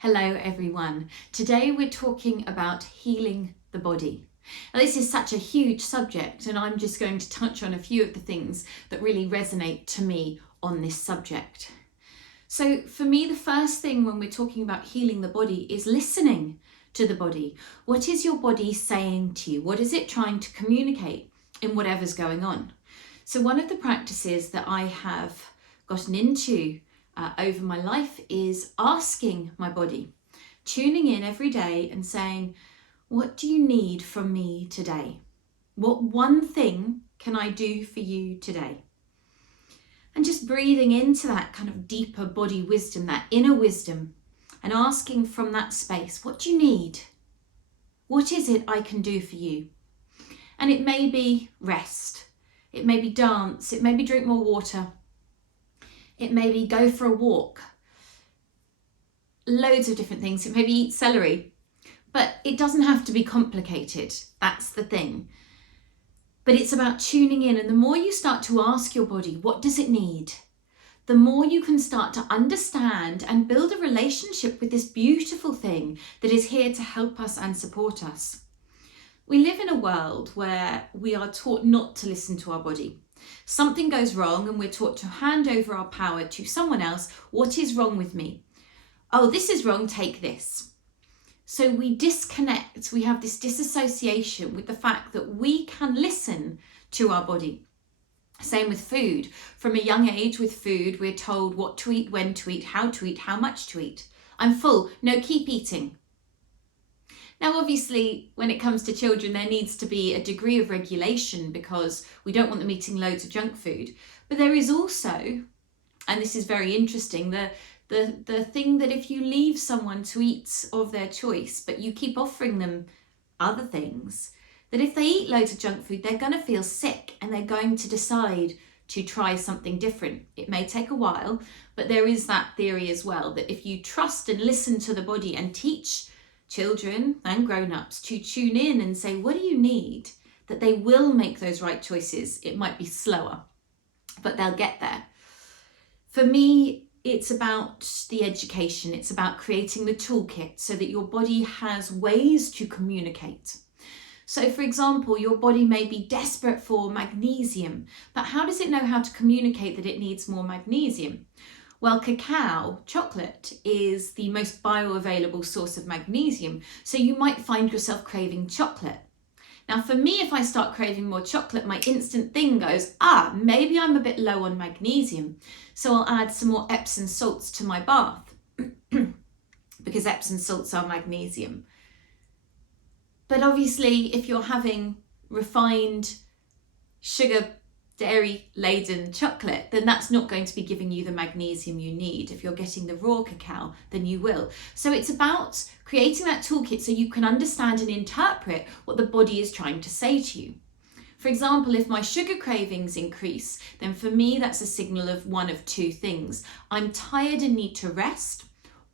Hello everyone. Today we're talking about healing the body. Now this is such a huge subject and I'm just going to touch on a few of the things that really resonate to me on this subject. So for me, the first thing when we're talking about healing the body is listening to the body. What is your body saying to you? What is it trying to communicate in whatever's going on? So one of the practices that I have gotten into over my life is asking my body, tuning in every day and saying, what do you need from me today? What one thing can I do for you today? And just breathing into that kind of deeper body wisdom, that inner wisdom, and asking from that space, what do you need? What is it I can do for you? And it may be rest, it may be dance, it may be drink more water, it may be go for a walk, loads of different things. It may be eat celery, but it doesn't have to be complicated. That's the thing. But it's about tuning in, and the more you start to ask your body, what does it need? The more you can start to understand and build a relationship with this beautiful thing that is here to help us and support us. We live in a world where we are taught not to listen to our body. Something goes wrong and we're taught to hand over our power to someone else. What is wrong with me? Oh, this is wrong, take this. So we disconnect, we have this disassociation with the fact that we can listen to our body. Same with food. From a young age with food, we're told what to eat, when to eat, how much to eat. I'm full, no, keep eating. Now, obviously, when it comes to children, there needs to be a degree of regulation because we don't want them eating loads of junk food. But there is also, and this is very interesting, the thing that if you leave someone to eat of their choice, but you keep offering them other things, that if they eat loads of junk food, they're going to feel sick and they're going to decide to try something different. It may take a while, but there is that theory as well that if you trust and listen to the body and teach children and grown-ups to tune in and say, what do you need? That they will make those right choices. It might be slower, but they'll get there. For me, it's about the education. It's about creating the toolkit so that your body has ways to communicate. So for example, your body may be desperate for magnesium, but how does it know how to communicate that it needs more magnesium? Well, cacao, chocolate, is the most bioavailable source of magnesium, so you might find yourself craving chocolate. Now for me, if I start craving more chocolate, my instant thing goes, maybe I'm a bit low on magnesium, so I'll add some more Epsom salts to my bath, because Epsom salts are magnesium. But obviously, if you're having refined sugar, dairy-laden chocolate, then that's not going to be giving you the magnesium you need. If you're getting the raw cacao, then you will. So it's about creating that toolkit so you can understand and interpret what the body is trying to say to you. For example, if my sugar cravings increase, then for me, that's a signal of one of two things. I'm tired and need to rest,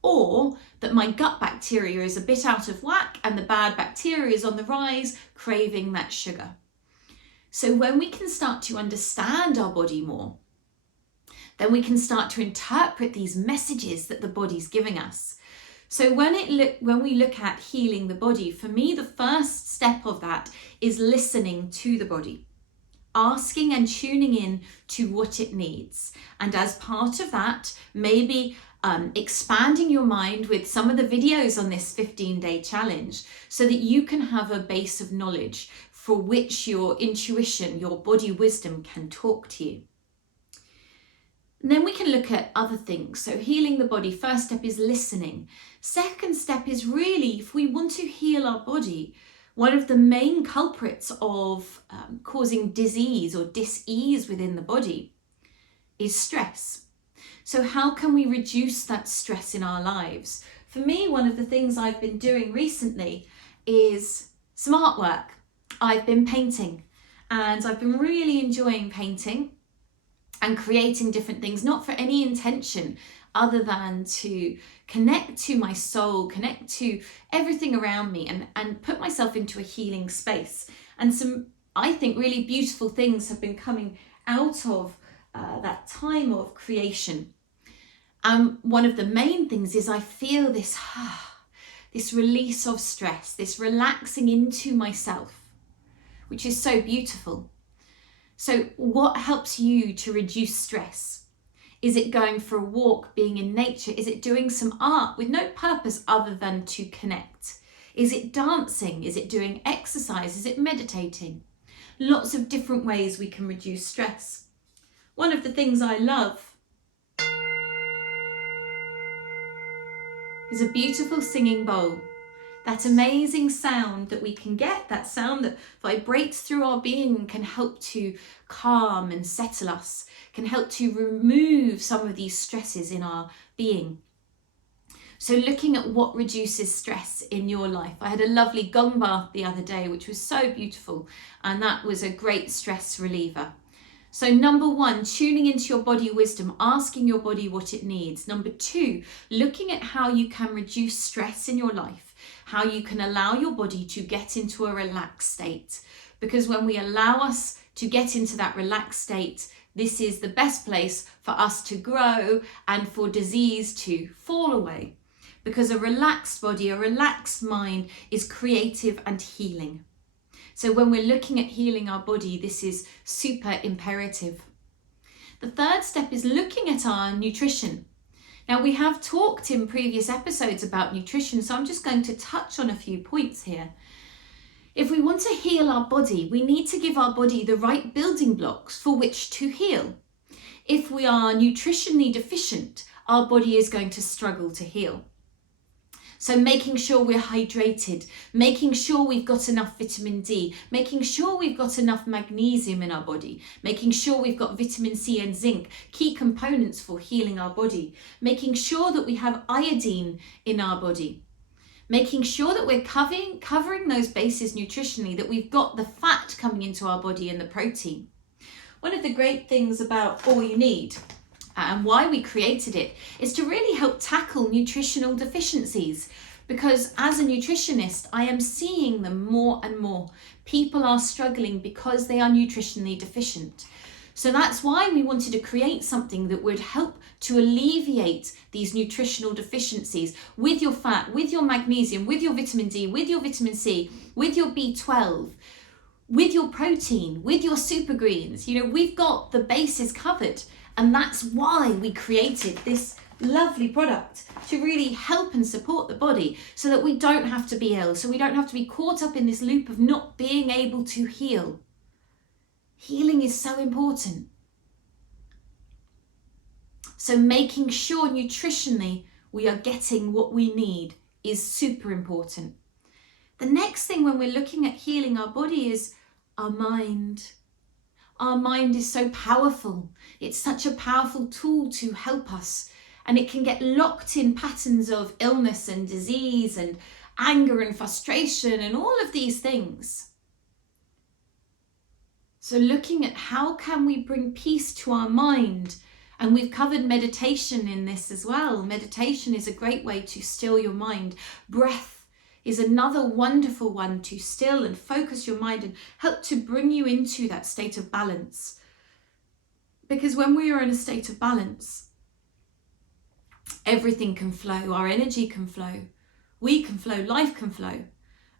or that my gut bacteria is a bit out of whack and the bad bacteria is on the rise, craving that sugar. So when we can start to understand our body more, then we can start to interpret these messages that the body's giving us. So when we look at healing the body, for me, the first step of that is listening to the body, asking and tuning in to what it needs. And as part of that, maybe expanding your mind with some of the videos on this 15-day challenge so that you can have a base of knowledge for which your intuition, your body wisdom can talk to you. And then we can look at other things. So healing the body, first step is listening. Second step is really, if we want to heal our body, one of the main culprits of causing disease or dis-ease within the body is stress. So how can we reduce that stress in our lives? For me, one of the things I've been doing recently is some artwork. I've been painting and I've been really enjoying painting and creating different things, not for any intention other than to connect to my soul, connect to everything around me and put myself into a healing space. And some, I think, really beautiful things have been coming out of that time of creation. And one of the main things is I feel this, this release of stress, this relaxing into myself, which is so beautiful. So what helps you to reduce stress? Is it going for a walk, being in nature? Is it doing some art with no purpose other than to connect? Is it dancing? Is it doing exercise? Is it meditating? Lots of different ways we can reduce stress. One of the things I love is a beautiful singing bowl. That amazing sound that we can get, that sound that vibrates through our being and can help to calm and settle us, can help to remove some of these stresses in our being. So looking at what reduces stress in your life. I had a lovely gong bath the other day, which was so beautiful, and that was a great stress reliever. So number one, tuning into your body wisdom, asking your body what it needs. Number two, looking at how you can reduce stress in your life, how you can allow your body to get into a relaxed state. Because when we allow us to get into that relaxed state, this is the best place for us to grow and for disease to fall away. Because a relaxed body, a relaxed mind is creative and healing. So when we're looking at healing our body, this is super imperative. The third step is looking at our nutrition. Now, we have talked in previous episodes about nutrition, so I'm just going to touch on a few points here. If we want to heal our body, we need to give our body the right building blocks for which to heal. If we are nutritionally deficient, our body is going to struggle to heal. So making sure we're hydrated, making sure we've got enough vitamin D, making sure we've got enough magnesium in our body, making sure we've got vitamin C and zinc, key components for healing our body, making sure that we have iodine in our body, making sure that we're covering those bases nutritionally, that we've got the fat coming into our body and the protein. One of the great things about All You Need, and why we created it, is to really help tackle nutritional deficiencies, because as a nutritionist I am seeing them more and more. People are struggling because they are nutritionally deficient. So that's why we wanted to create something that would help to alleviate these nutritional deficiencies with your fat, with your magnesium, with your vitamin D, with your vitamin C, with your B12, with your protein, with your super greens. You know, we've got the bases covered. And that's why we created this lovely product, to really help and support the body so that we don't have to be ill, so we don't have to be caught up in this loop of not being able to heal. Healing is so important. So making sure nutritionally we are getting what we need is super important. The next thing when we're looking at healing our body is our mind. Our mind is so powerful. It's such a powerful tool to help us, and it can get locked in patterns of illness and disease and anger and frustration and all of these things. So looking at how can we bring peace to our mind, and we've covered meditation in this as well. Meditation is a great way to still your mind. Breath is another wonderful one to still and focus your mind and help to bring you into that state of balance. Because when we are in a state of balance, everything can flow, our energy can flow, we can flow, life can flow,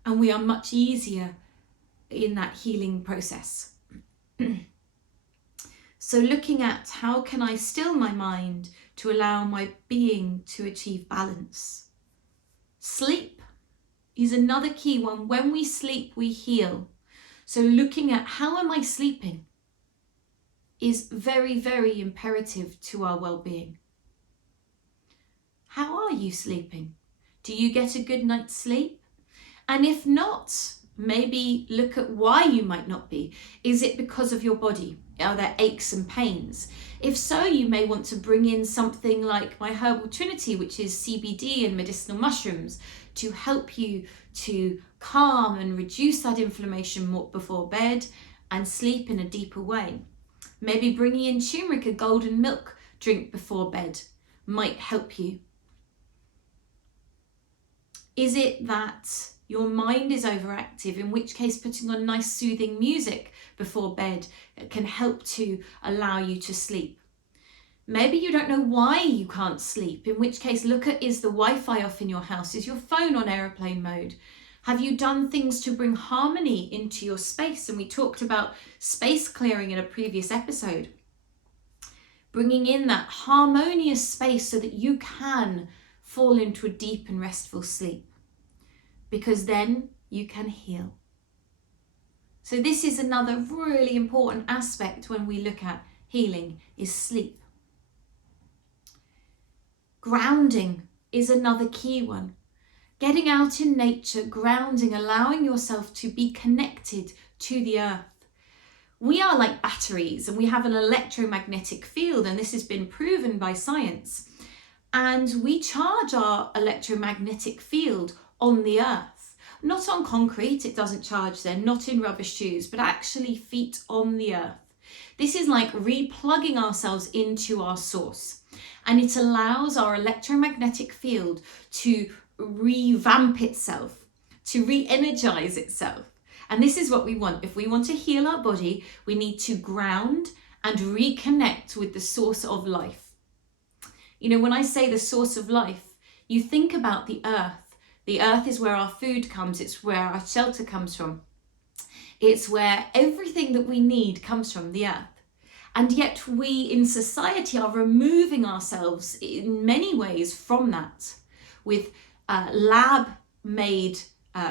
and we are much easier in that healing process. So looking at how can I still my mind to allow my being to achieve balance. Sleep is another key one. When we sleep, we heal. So looking at how am I sleeping is very, very imperative to our well-being. How are you sleeping? Do you get a good night's sleep? And if not, maybe look at why you might not be. Is it because of your body? Are there aches and pains? If so, you may want to bring in something like my Herbal Trinity, which is CBD and medicinal mushrooms, to help you to calm and reduce that inflammation before bed and sleep in a deeper way. Maybe bringing in turmeric, a golden milk drink before bed, might help you. Is it that your mind is overactive, in which case putting on nice soothing music before bed can help to allow you to sleep? Maybe you don't know why you can't sleep, in which case look at, is the Wi-Fi off in your house? Is your phone on airplane mode? Have you done things to bring harmony into your space? And we talked about space clearing in a previous episode. Bringing in that harmonious space so that you can fall into a deep and restful sleep, because then you can heal. So this is another really important aspect when we look at healing, is sleep. Grounding is another key one. Getting out in nature, grounding, allowing yourself to be connected to the earth. We are like batteries and we have an electromagnetic field, and this has been proven by science. And we charge our electromagnetic field on the earth, not on concrete, it doesn't charge there, not in rubber shoes, but actually feet on the earth. This is like replugging ourselves into our source, and it allows our electromagnetic field to revamp itself, to re-energize itself. And this is what we want. If we want to heal our body, we need to ground and reconnect with the source of life. You know, when I say the source of life, you think about the earth. The earth is where our food comes, it's where our shelter comes from. It's where everything that we need comes from, the earth. And yet we in society are removing ourselves in many ways from that, with lab-made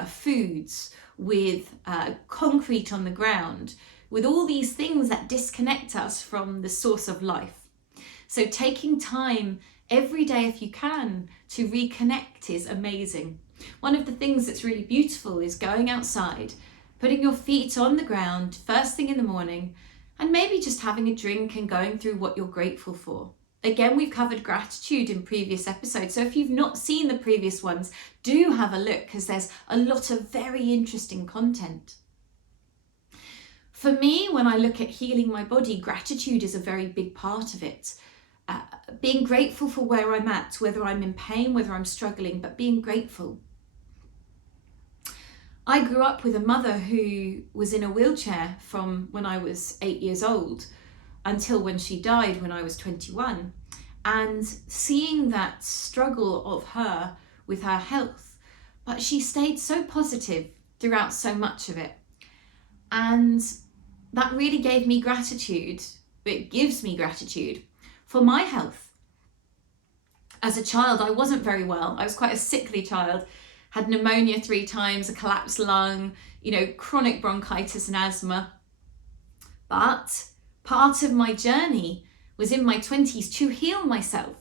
foods, with concrete on the ground, with all these things that disconnect us from the source of life. So taking time every day, if you can, to reconnect is amazing. One of the things that's really beautiful is going outside, putting your feet on the ground first thing in the morning, and maybe just having a drink and going through what you're grateful for. Again, we've covered gratitude in previous episodes, so if you've not seen the previous ones, do have a look, because there's a lot of very interesting content. For me, when I look at healing my body, gratitude is a very big part of it. Being grateful for where I'm at, whether I'm in pain, whether I'm struggling, but being grateful. I grew up with a mother who was in a wheelchair from when I was 8 years old until when she died when I was 21. And seeing that struggle of her with her health, but she stayed so positive throughout so much of it. And that really gave me gratitude. It gives me gratitude for my health. As a child, I wasn't very well. I was quite a sickly child. Had pneumonia 3 times, a collapsed lung, chronic bronchitis and asthma. But part of my journey was in my 20s to heal myself.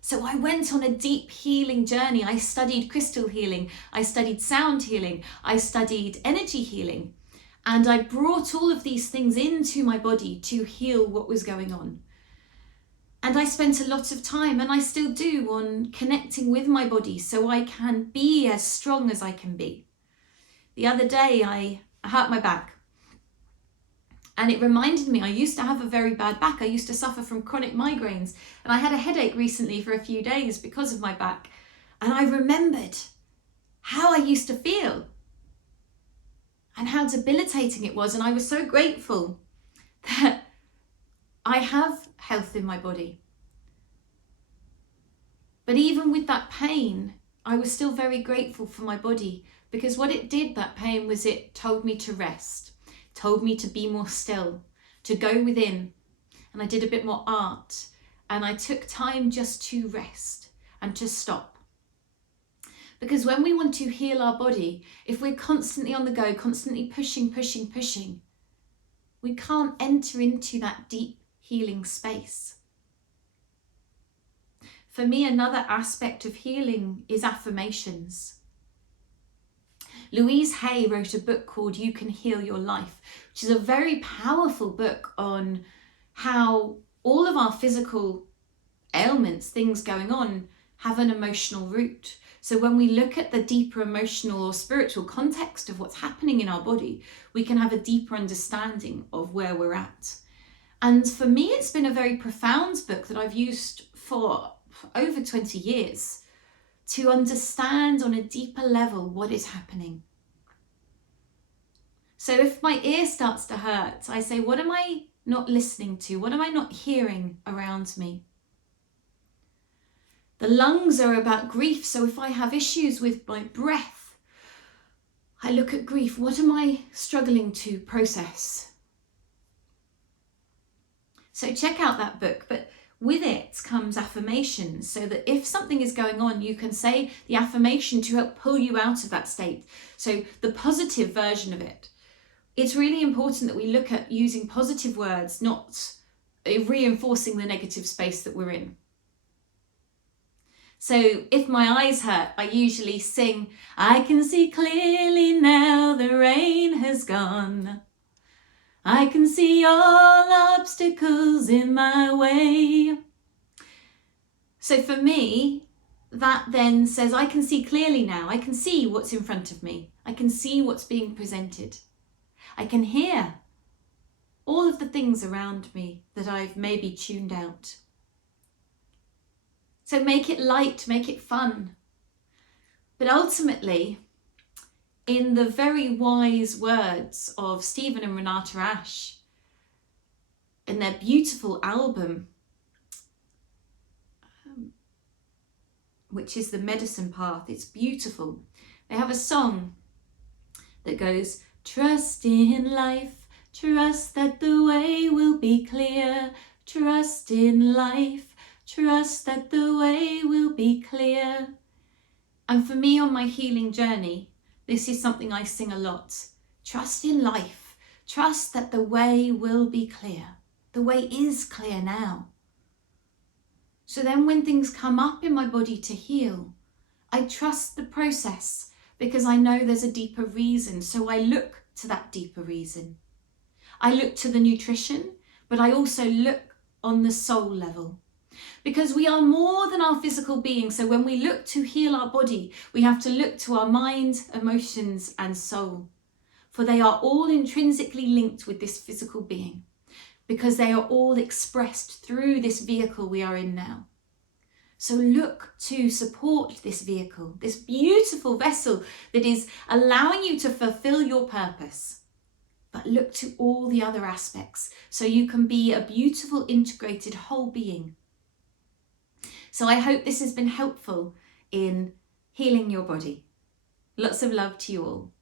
So I went on a deep healing journey. I studied crystal healing, I studied sound healing, I studied energy healing. And I brought all of these things into my body to heal what was going on. And I spent a lot of time, and I still do, on connecting with my body so I can be as strong as I can be. The other day I hurt my back, and it reminded me I used to have a very bad back. I used to suffer from chronic migraines, and I had a headache recently for a few days because of my back. And I remembered how I used to feel and how debilitating it was. And I was so grateful that I have health in my body. But even with that pain, I was still very grateful for my body, because what it did, that pain, was it told me to rest, told me to be more still, to go within. And I did a bit more art, and I took time just to rest and to stop. Because when we want to heal our body, if we're constantly on the go, constantly pushing, we can't enter into that deep healing space. For me, another aspect of healing is affirmations. Louise Hay wrote a book called You Can Heal Your Life, which is a very powerful book on how all of our physical ailments, things going on, have an emotional root. So when we look at the deeper emotional or spiritual context of what's happening in our body, we can have a deeper understanding of where we're at. And for me, it's been a very profound book that I've used for over 20 years to understand on a deeper level what is happening. So if my ear starts to hurt, I say, what am I not listening to? What am I not hearing around me? The lungs are about grief. So if I have issues with my breath, I look at grief. What am I struggling to process? So check out that book, but with it comes affirmations, so that if something is going on, you can say the affirmation to help pull you out of that state. So the positive version of it. It's really important that we look at using positive words, not reinforcing the negative space that we're in. So if my eyes hurt, I usually sing, I can see clearly now the rain has gone. I can see all obstacles in my way. So for me, that then says I can see clearly now. I can see what's in front of me. I can see what's being presented. I can hear all of the things around me that I've maybe tuned out. So make it light, make it fun. But ultimately, in the very wise words of Stephen and Renata Ash, in their beautiful album, which is The Medicine Path, it's beautiful. They have a song that goes, trust in life, trust that the way will be clear. Trust in life, trust that the way will be clear. And for me on my healing journey, this is something I sing a lot. Trust in life, trust that the way will be clear. The way is clear now. So then when things come up in my body to heal, I trust the process because I know there's a deeper reason. So I look to that deeper reason. I look to the nutrition, but I also look on the soul level. Because we are more than our physical being. So when we look to heal our body, we have to look to our mind, emotions, and soul. For they are all intrinsically linked with this physical being. Because they are all expressed through this vehicle we are in now. So look to support this vehicle, this beautiful vessel that is allowing you to fulfill your purpose. But look to all the other aspects so you can be a beautiful, integrated whole being. So I hope this has been helpful in healing your body. Lots of love to you all.